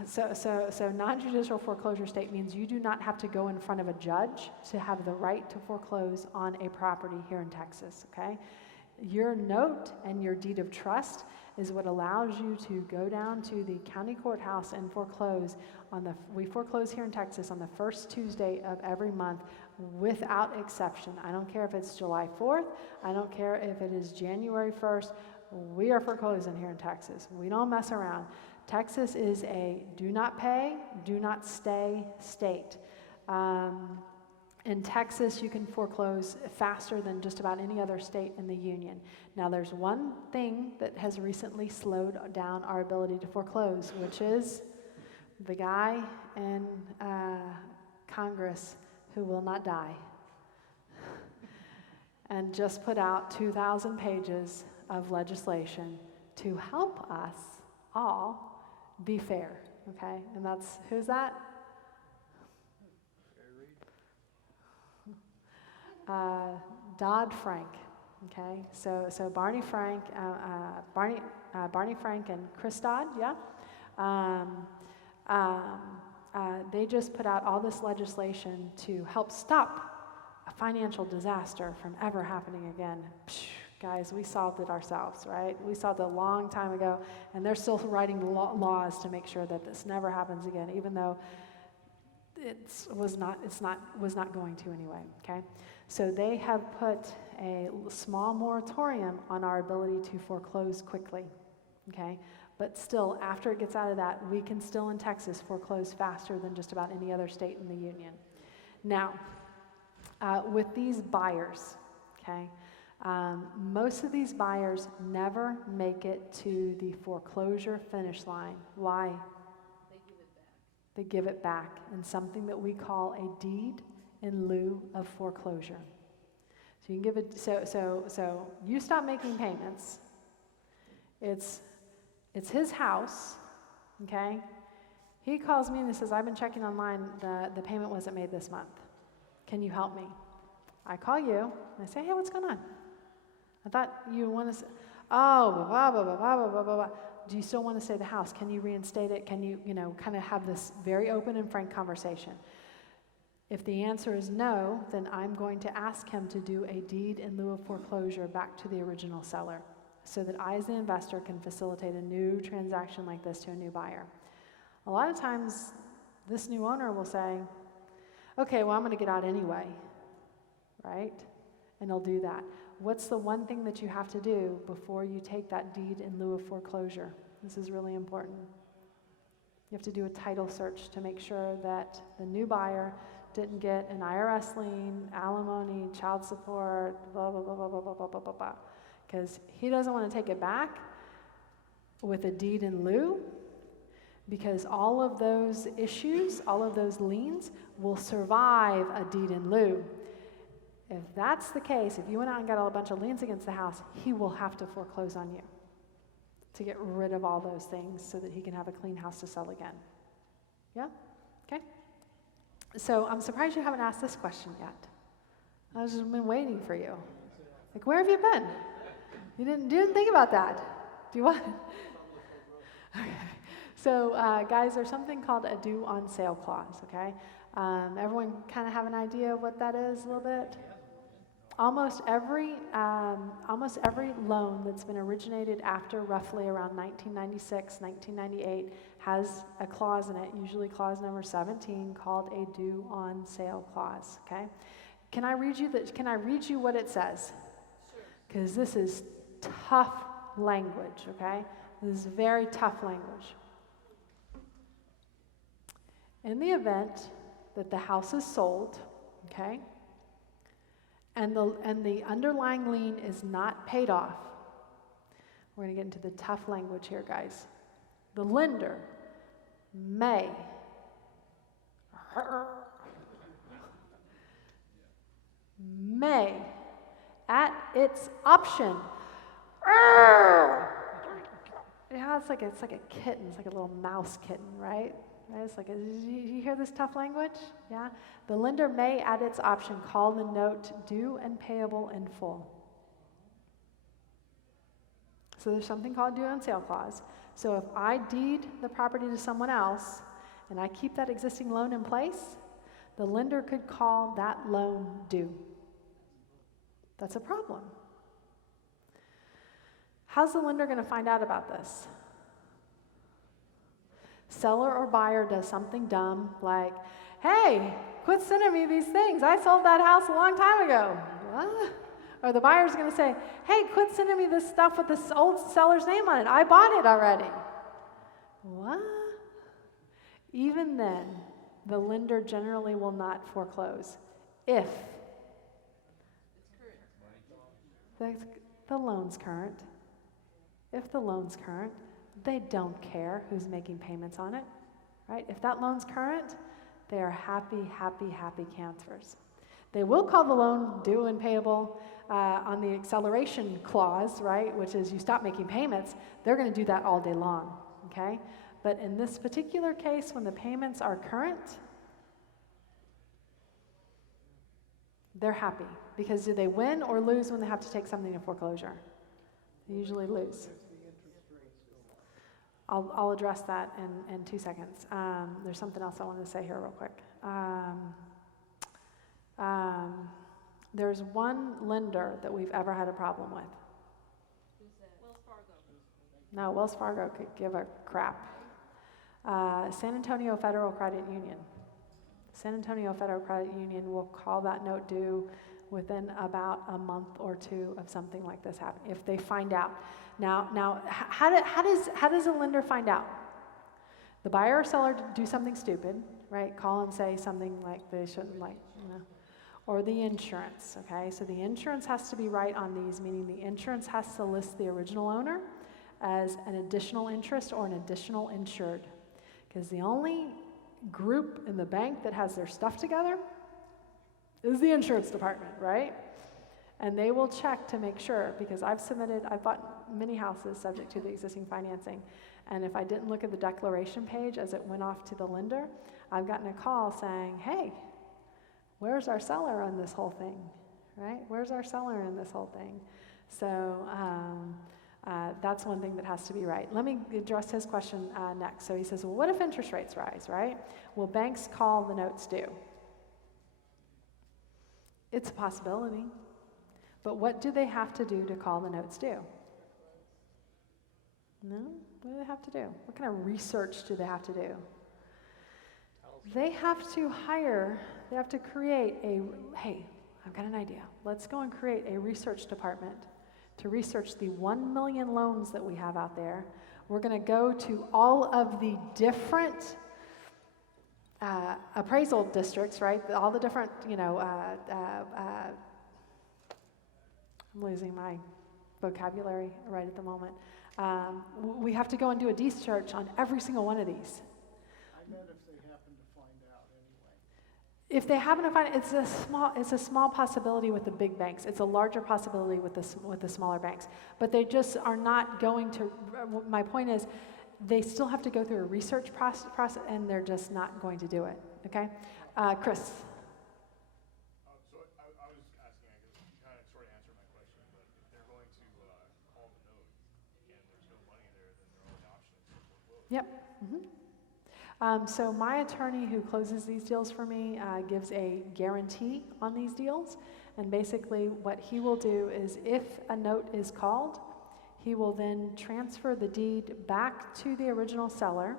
So non-judicial foreclosure state means you do not have to go in front of a judge to have the right to foreclose on a property here in Texas, okay? Your note and your deed of trust is what allows you to go down to the county courthouse and foreclose we foreclose here in Texas on the first Tuesday of every month without exception. I don't care if it's July 4th, I don't care if it is January 1st, we are foreclosing here in Texas. We don't mess around. Texas is a do not pay, do not stay state. In Texas, you can foreclose faster than just about any other state in the union. Now, there's one thing that has recently slowed down our ability to foreclose, which is the guy in Congress who will not die and just put out 2,000 pages of legislation to help us all be fair, okay? And who's that? Dodd-Frank. Okay, so Barney Frank and Chris Dodd, yeah, they just put out all this legislation to help stop a financial disaster from ever happening again. Psh, guys, we solved it ourselves, right? We solved it a long time ago, and they're still writing laws to make sure that this never happens again, even though it was not going to anyway. Okay, so they have put a small moratorium on our ability to foreclose quickly. Okay, but still, after it gets out of that, we can still in Texas foreclose faster than just about any other state in the union. Now, with these buyers, okay, most of these buyers never make it to the foreclosure finish line. Why? They give it back in something that we call a deed in lieu of foreclosure. So you can give it. So you stop making payments. It's his house, okay? He calls me and he says, "I've been checking online. The payment wasn't made this month. Can you help me?" I call you and I say, "Hey, what's going on? I thought you want to." Oh, blah blah blah blah blah blah blah. Do you still want to stay the house? Can you reinstate it? Can you kind of have this very open and frank conversation? If the answer is no, then I'm going to ask him to do a deed in lieu of foreclosure back to the original seller so that I, as the investor, can facilitate a new transaction like this to a new buyer. A lot of times, this new owner will say, "Okay, well, I'm going to get out anyway," right? And they'll do that. What's the one thing that you have to do before you take that deed in lieu of foreclosure? This is really important. You have to do a title search to make sure that the new buyer didn't get an IRS lien, alimony, child support, blah, blah, blah, blah, blah, blah, blah, blah, blah, blah. Because he doesn't want to take it back with a deed in lieu, because all of those issues, all of those liens will survive a deed in lieu. If that's the case, if you went out and got a bunch of liens against the house, he will have to foreclose on you to get rid of all those things so that he can have a clean house to sell again. Yeah? Okay? So I'm surprised you haven't asked this question yet. I've just been waiting for you. Like, where have you been? You didn't think about that. Do you want? Okay. So, guys, there's something called a due on sale clause, okay? Everyone kind of have an idea of what that is a little bit? Almost every loan that's been originated after roughly around 1996, 1998 has a clause in it, usually clause number 17, called a due on sale clause. Okay, can I read you what it says? Because this is tough language. Okay, this is very tough language. In the event that the house is sold, okay, and the underlying lien is not paid off, we're going to get into the tough language here, guys. The lender may at its option. Yeah, it's like a kitten. It's like a little mouse kitten, right? It's like, you hear this tough language? Yeah? The lender may, at its option, call the note due and payable in full. So there's something called due on sale clause. So if I deed the property to someone else and I keep that existing loan in place, the lender could call that loan due. That's a problem. How's the lender going to find out about this? Seller or buyer does something dumb like, "Hey, quit sending me these things. I sold that house a long time ago." What? Or the buyer's going to say, "Hey, quit sending me this stuff with this old seller's name on it. I bought it already." What? Even then, the lender generally will not foreclose if the loan's current. If the loan's current, they don't care who's making payments on it, right? If that loan's current, they are happy, happy, happy cancers. They will call the loan due and payable on the acceleration clause, right, which is you stop making payments. They're going to do that all day long, okay? But in this particular case, when the payments are current, They're happy, because do they win or lose when they have to take something to foreclosure? They usually lose. I'll address that in 2 seconds. There's something else I wanted to say here real quick. There's one lender that we've ever had a problem with. Wells Fargo. No, Wells Fargo could give a crap. San Antonio Federal Credit Union. San Antonio Federal Credit Union will call that note due within about a month or two of something like this happening, if they find out. Now, how does a lender find out? The buyer or seller do something stupid, right? Call and say something like they shouldn't, like, you know. Or the insurance, okay? So the insurance has to be right on these, meaning the insurance has to list the original owner as an additional interest or an additional insured. Because the only group in the bank that has their stuff together is the insurance department, right? And they will check to make sure, because I've bought many houses subject to the existing financing, and if I didn't look at the declaration page as it went off to the lender, I've gotten a call saying, hey, where's our seller on this whole thing, right? Where's our seller in this whole thing? So that's one thing that has to be right. Let me address his question next. So he says, well, what if interest rates rise, right? Will banks call the notes due? It's a possibility. But what do they have to do to call the notes due? No? What do they have to do? What kind of research do they have to do? They have to create hey, I've got an idea. Let's go and create a research department to research the 1 million loans that we have out there. We're going to go to all of the different appraisal districts, right? All the different, I'm losing my vocabulary right at the moment. We have to go and do a deed search on every single one of these. I meant if they happen to find out anyway. If they happen to find it, it's a small possibility with the big banks. It's a larger possibility with the smaller banks. But they just are not going to. My point is, they still have to go through a research process, and they're just not going to do it. Okay, Chris. So I was asking, I guess you kind of sort of answered my question, but if they're going to call the note and there's no money there, then their only option is to foreclose. Yep. So my attorney who closes these deals for me gives a guarantee on these deals, and basically what he will do is, if a note is called, he will then transfer the deed back to the original seller.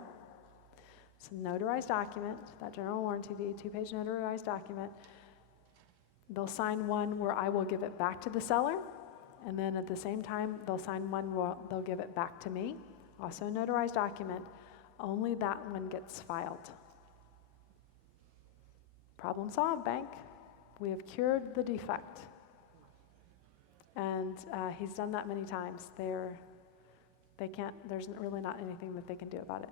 It's a notarized document, that general warranty deed, 2-page notarized document. They'll sign one where I will give it back to the seller, and then at the same time, they'll sign one where they'll give it back to me, also a notarized document. Only that one gets filed. Problem solved, bank. We have cured the defect. And he's done that many times. There's really not anything that they can do about it.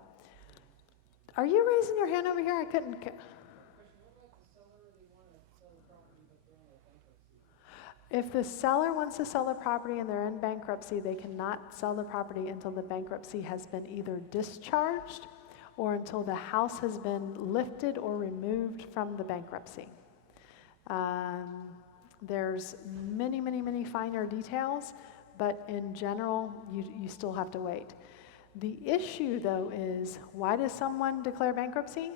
Are you raising your hand over here? I couldn't. If the seller wants to sell the property and they're in bankruptcy, they cannot sell the property until the bankruptcy has been either discharged or until the house has been lifted or removed from the bankruptcy. There's many finer details, but in general, you still have to wait. The issue, though, is why does someone declare bankruptcy?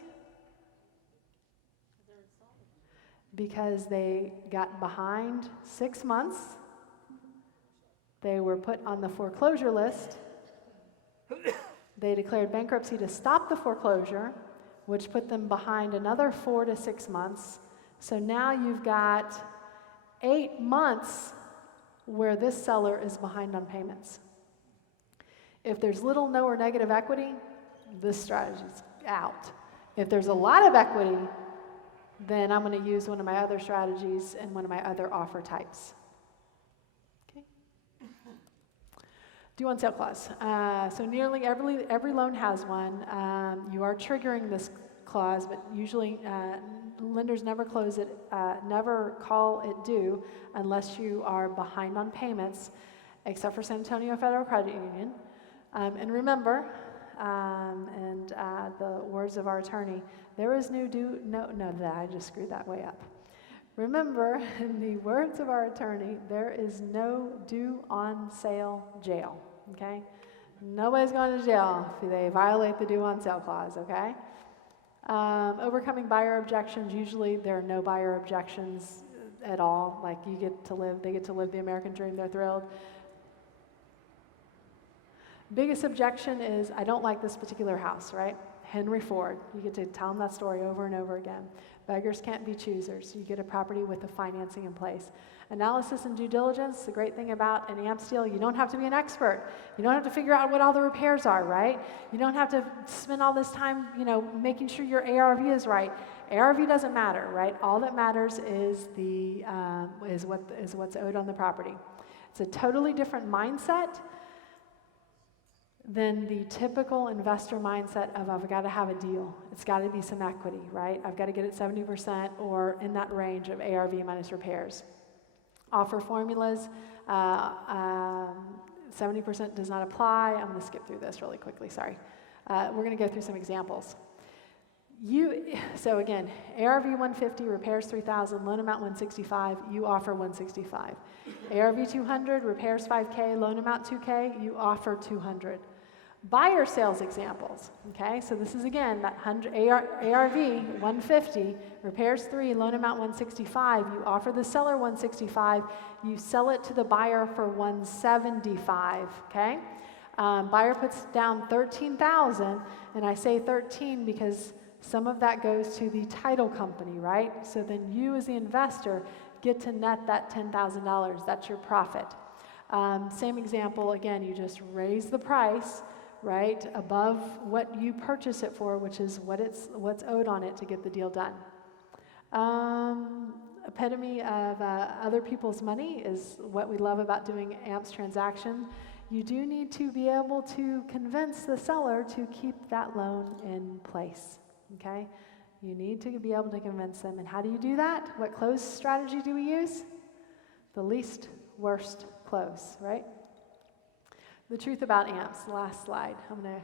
Because they got behind 6 months. They were put on the foreclosure list. They declared bankruptcy to stop the foreclosure, which put them behind another 4 to 6 months. So now you've got 8 months where this seller is behind on payments. If there's little, no, or negative equity, this strategy's out. If there's a lot of equity, then I'm going to use one of my other strategies and one of my other offer types. Okay. Due on sale clause. So nearly every loan has one. You are triggering this clause, but usually lenders never never call it due unless you are behind on payments, except for San Antonio Federal Credit Union. And remember, the words of our attorney, there is I just screwed that way up. Remember, in the words of our attorney, there is no due on sale jail, okay? Nobody's going to jail if they violate the due on sale clause, okay? Overcoming buyer objections, usually there are no buyer objections at all. Like they get to live the American dream, they're thrilled. Biggest objection is, I don't like this particular house, right? Henry Ford, you get to tell them that story over and over again. Beggars can't be choosers. You get a property with the financing in place. Analysis and due diligence, the great thing about an AMP deal, you don't have to be an expert. You don't have to figure out what all the repairs are, right? You don't have to spend all this time, making sure your ARV is right. ARV doesn't matter, right? All that matters is what's owed on the property. It's a totally different mindset than the typical investor mindset of, I've got to have a deal. It's got to be some equity, right? I've got to get it 70% or in that range of ARV minus repairs. Offer formulas, 70% does not apply. I'm going to skip through this really quickly, sorry. We're going to go through some examples. So again, ARV 150, repairs 3,000, loan amount 165, you offer 165. ARV 200, repairs 5K, loan amount 2K, you offer 200. Buyer sales examples, okay? So this is again, that ARV 150, repairs 3, loan amount 165, you offer the seller 165, you sell it to the buyer for 175, okay? Buyer puts down 13,000, and I say 13 because some of that goes to the title company, right? So then you as the investor get to net that $10,000. That's your profit. Same example, again, you just raise the price, right, above what you purchase it for, which is what's owed on it to get the deal done. Epitome of other people's money is what we love about doing AMP's transaction. You do need to be able to convince the seller to keep that loan in place. Okay? You need to be able to convince them. And how do you do that? What close strategy do we use? The least worst close, right? The truth about AMPs, the last slide. I'm going to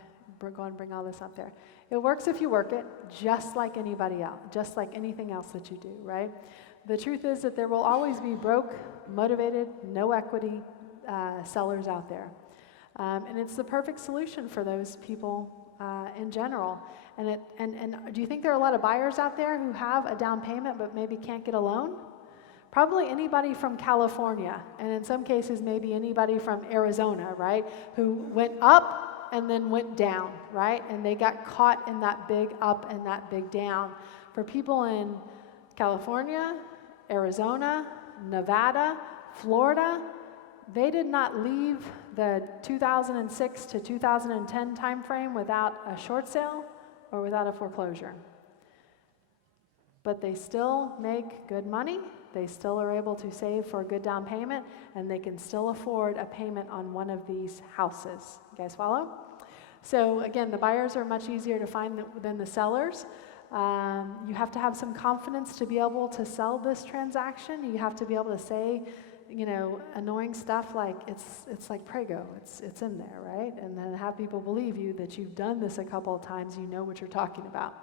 go and bring all this up there. It works if you work it, just like anybody else, just like anything else that you do, right? The truth is that there will always be broke, motivated, no equity sellers out there. And it's the perfect solution for those people in general. And do you think there are a lot of buyers out there who have a down payment but maybe can't get a loan? Probably anybody from California, and in some cases maybe anybody from Arizona, right, who went up and then went down, right, and they got caught in that big up and that big down. For people in California, Arizona, Nevada, Florida, they did not leave the 2006 to 2010 timeframe without a short sale or without a foreclosure. But they still make good money. They still are able to save for a good down payment, and they can still afford a payment on one of these houses. You guys follow? So again, the buyers are much easier to find than the sellers. You have to have some confidence to be able to sell this transaction. You have to be able to say, annoying stuff like it's like Prego, it's in there, right? And then have people believe you that you've done this a couple of times, you know what you're talking about.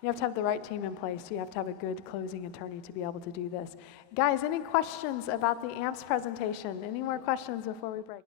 You have to have the right team in place. You have to have a good closing attorney to be able to do this. Guys, any questions about the AMPS presentation? Any more questions before we break?